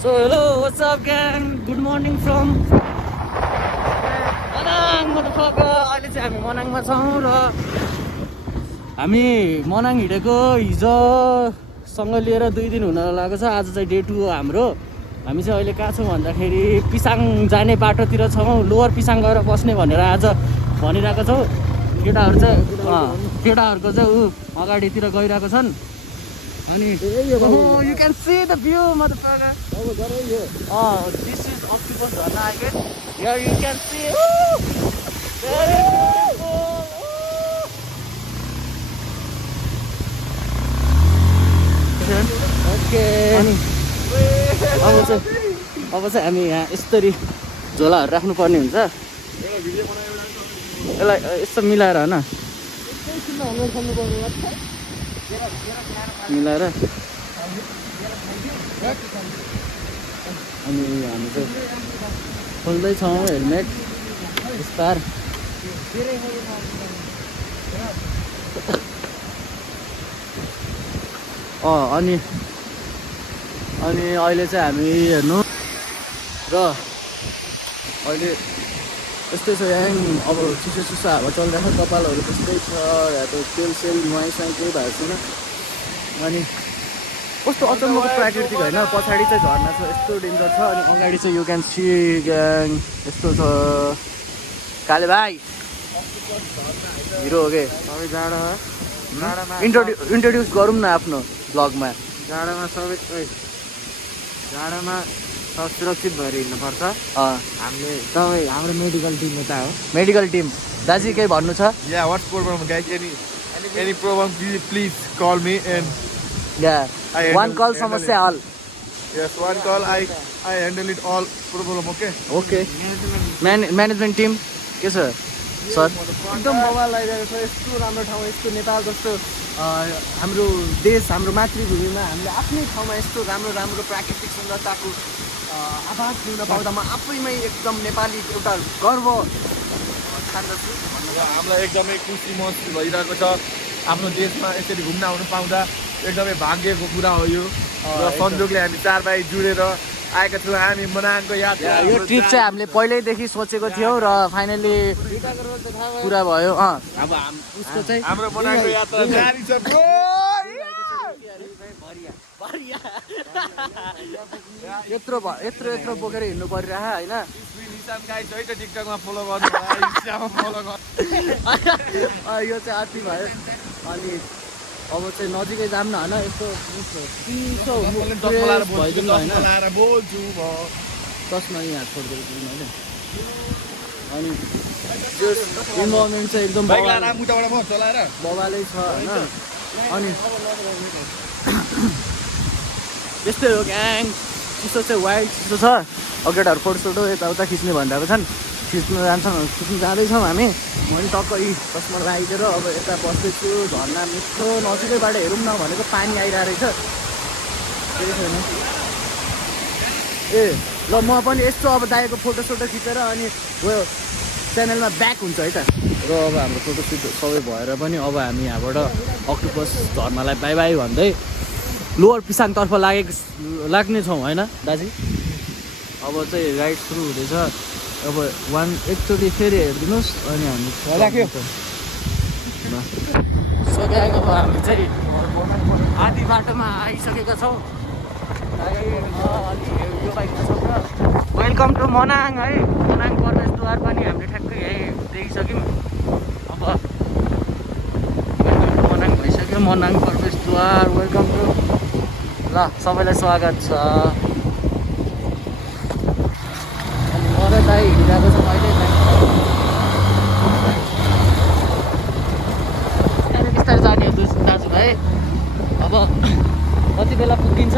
So hello, what's up gang? Good morning from Manang motherfucker. अहिले चाहिँ हामी मनाङमा छौँ र हामी मनाङ हिँडेको हिजोसँग लिएर 2 दिन हुन लागेको छ। आज चाहिँ डे 2 हो हाम्रो। हामी चाहिँ अहिले कहाँ छौँ भन्दाखेरि पिसाङ जाने बाटोतिर छौँ। लोवर पिसाङ गएर बस्ने भनेर आज भनिरहेको छौँ। केटाहरू चाहिँ केटाहरूको चाहिँ अगाडितिर गइरहेको छन्। अनि you can see the view motherfucker. This is Octopus Dharna I guess. Here you can see. Very beautiful. Okay. अब चाहिँ हामी यहाँ यसरी झोलाहरू राख्नु पर्ने हुन्छ। यसलाई यसो मिलाएर हैन मिलाएर अनि हामी चाहिँ खोल्दैछौँ हेलमेट स्टार। अनि अहिले चाहिँ हामी हेर्नु र अहिले यस्तै छ यहाँ। अब चिसो हावा चलिरहेको छ, कपालहरू त्यस्तै छ। यहाँ त तेल नुहाइसुहाइ केही भएको छैन। अनि कस्तो अचम्मको प्राकृतिक होइन। पछाडि चाहिँ झर्ना छ, यस्तो डेन्जर छ। अनि अगाडि चाहिँ यु क्यान सी ग्याङ यस्तो छ। काले भाइ हिरो हो के इन्ट्रोड्युस गरौँ न आफ्नो ब्लगमा। जाडोमा सुरक्षित भएर हिँड्नुपर्छ। हामीले तपाईँ हाम्रो मेडिकल टिम यता हो। मेडिकल टिम दाजु केही भन्नु छ? Yeah, what's problem guys? Any problem please call me and one call समस्या हल। yes, one call I handle it all problem. Okay. Management team के छ सर? एकदम बवाल आइरहेको छ। यस्तो राम्रो ठाउँ, यस्तो नेपाल जस्तो हाम्रो देश, हाम्रो मातृभूमिमा हामीले आफ्नै ठाउँमा यस्तो राम्रो प्राकृतिक सुन्दरताको आभास लिन पाउँदा म आफैमै एकदम नेपाली एउटा गर्व ठान्दछु। हामीलाई एकदमै खुसी महसुस भइरहेको छ। आफ्नो देशमा यसरी घुम्न आउनु पाउँदा एकदमै भाग्यको कुरा हो यो। र संजोगले हामी 4 भाइ जुडेर आएका छौँ। हामी मनाङको यात्रा यो ट्रिप चाहिँ हामीले पहिल्यैदेखि सोचेको थियौँ र फाइनली पुरा भयो। अब उसको चाहिँ हाम्रो मनाङको यात्रा जारी छ। यत्रो बोकेर हिँड्नु परिरह होइन। टिकटकमा फलो गर्नु यो चाहिँ अति भयो। अनि अब चाहिँ नजिकै जाऊँ न होइन। यस्तो चिसो भइदिनु होइन। चस्मा यहाँ छोडिदिनु होइन। अनि त्यो इन्भाइरोमेन्ट चाहिँ एकदम बवालै छ होइन। अनि यस्तै हो ग्याङ। चिसो चाहिँ वाइल्ड चिसो छ। केटाहरू फोटोसोटो यताउता खिच्ने भनिरहेको छन्। खिच्नु जाँदैछौँ हामी। म पनि टक्क चस्मा लगाइदिएर अब यता बस्दैछु। झर्ना मिठो नजिकैबाट हेरौँ न भनेको पानी आइरहेको रहेछ। केही छैन। ल म पनि यस्तो अब दाइको फोटोसोटो खिचेर अनि गयो च्यानलमा ब्याक हुन्छ है त। र अब हाम्रो फोटोसुट सबै भएर पनि अब हामी यहाँबाट अक्टोपस झर्नालाई बाई बाई भन्दै लोवर पिसाङतर्फ लाग्ने छौँ होइन दाजु। अब चाहिँ राइड सुरु हुँदैछ। अब एकचोटि फेरि हेरिदिनुहोस् अनि हामी राख्यो। सो ग्याङ अब हामी चाहिँ आधी बाटोमा आइसकेका छौँ। यो बाइकमा छौँ र वेलकम टु मनाङ है। मनाङ प्रवेशद्वार पनि हामीले ठ्याक्कै यहीँ देखिसक्यौँ। अब मनाङ भइसक्यो। मनाङ प्रवेशद्वार वेलकम टु। ल सबैलाई स्वागत छ। अनि म र दाइ हिँडिरहेको छ अहिले। बिस्तारै जाने हो दाजुभाइ। अब कति बेला पुगिन्छ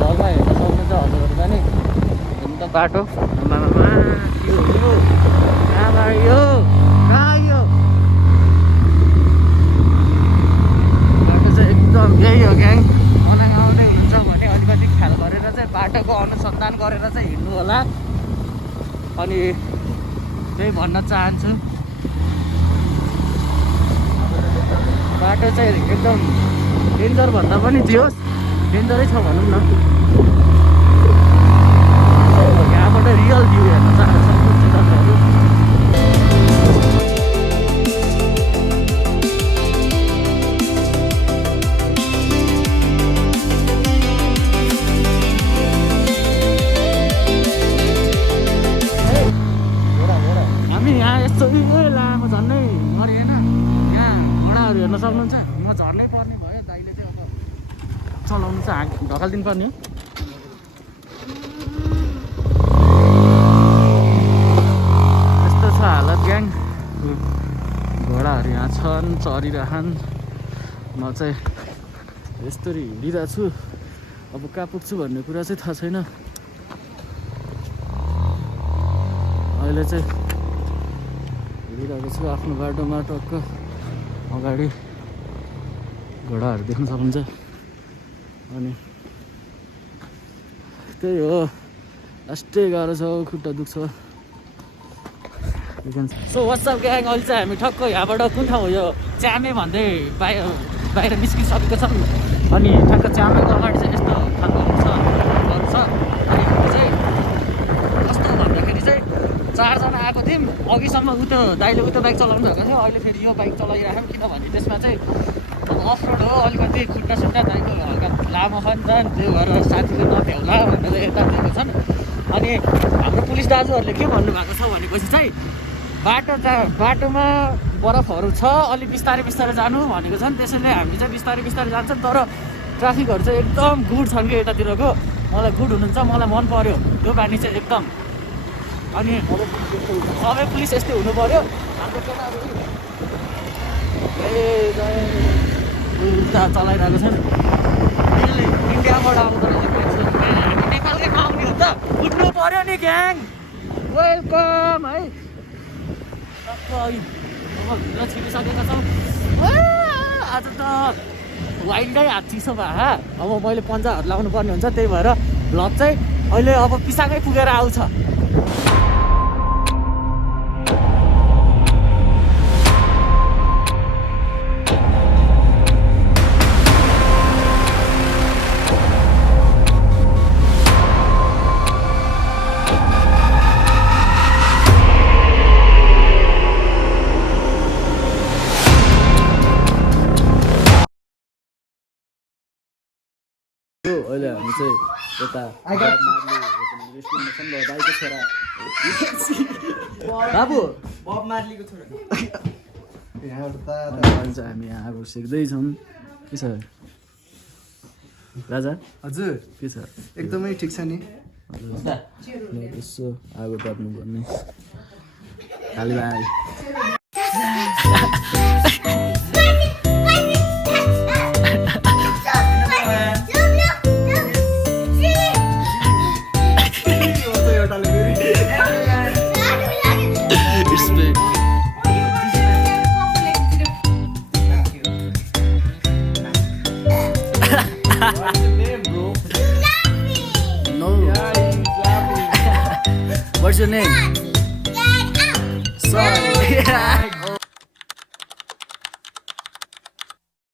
घरमा हेर्न सक्नुहुन्छ हजुरहरू पनि। हेर्नु त बाटो आमामा यो कहाँ यो बाटो चाहिँ एकदम यही हो ग्याङ। मनाङ आउँदै हुनुहुन्छ भने अलिकति ख्याल गरेर चाहिँ बाटोको अनुसन्धान गरेर चाहिँ हिँड्नु होला। अनि त्यही भन्न चाहन्छु। बाटो चाहिँ एकदम डेन्जर भन्दा पनि दियोस् डेन्जरै छ भनौँ न। घरमा झर्नै पर्ने भयो दाइले चाहिँ अब चलाउनु चाहिँ ढकालिदिनु पर्ने हो यस्तो छ हालत ग्याङ घोडाहरू यहाँ छन् चरिरहन् म चाहिँ यस्तरी हिँडिरहेको छु अब कहाँ पुग्छु भन्ने कुरा चाहिँ थाहा छैन अहिले चाहिँ हिँडिरहेको छु आफ्नो बाटोमा टक्क अगाडि घोडाहरू देख्न सक्नुहुन्छ अनि त्यही हो लास्टै गाह्रो छ खुट्टा दुख्छ सो वाट्सएप ग्याङ अहिले चाहिँ हामी ठक्क यहाँबाट कुन ठाउँ हो यो च्यामे भन्दै बाहिर निस्किसकेको छौँ अनि ठ्याक्क च्यामेको अगाडि चाहिँ यस्तो खालको छ अनि यो चाहिँ कस्तो भन्दाखेरि चाहिँ 4 जना आएको थियौँ अघिसम्म उतो दाइले उतो बाइक चलाउनु भएको थियो अहिले फेरि यो बाइक चलाइरहेको किनभने त्यसमा चाहिँ अफ रोड हो अलिकति खुट्टा सुट्टा दाइको हल्का लामो छ नि त त्यो भएर साथीले नभ्याउला भनेर यता दिएको छन् अनि हाम्रो पुलिस दाजुहरूले के भन्नुभएको छ भनेपछि चाहिँ बाटोमा बरफहरू छ अलिक बिस्तारै बिस्तारै जानु भनेको छन् त्यसैले हामी चाहिँ बिस्तारै बिस्तारै जान्छौँ तर ट्राफिकहरू चाहिँ एकदम गुड छन् कि यतातिरको मलाई गुड हुनुहुन्छ मलाई मन पर्यो यो बानी चाहिँ एकदम अनि सबै पुलिस यस्तै हुनु पर्यो हाम्रो केटाहरू उता चलाइरहेको छन् इन्डियाबाट आउँदो रहेछ हामी नेपालकै आउने हो त उठ्नु पर्यो नि ग्याङ वेलकम है अब भित्र छिरिसकेका छौँ आज त वाइल्डै हात चिसो भए अब मैले पन्जाहरू लाउनु पर्ने हुन्छ त्यही भएर भ्लग चाहिँ अहिले अब पिसाङै पुगेर आउँछ अहिले हामी चाहिँ यता दाइको छोरा बाबु बब मार्लीको छोरा अहिले चाहिँ हामी यहाँ आगो सेक्दैछौँ के छ राजा हजुर के छ एकदमै ठिक छ नि यसो आगो ताप्नु पर्ने खाली भाइ What's your name? Sorry.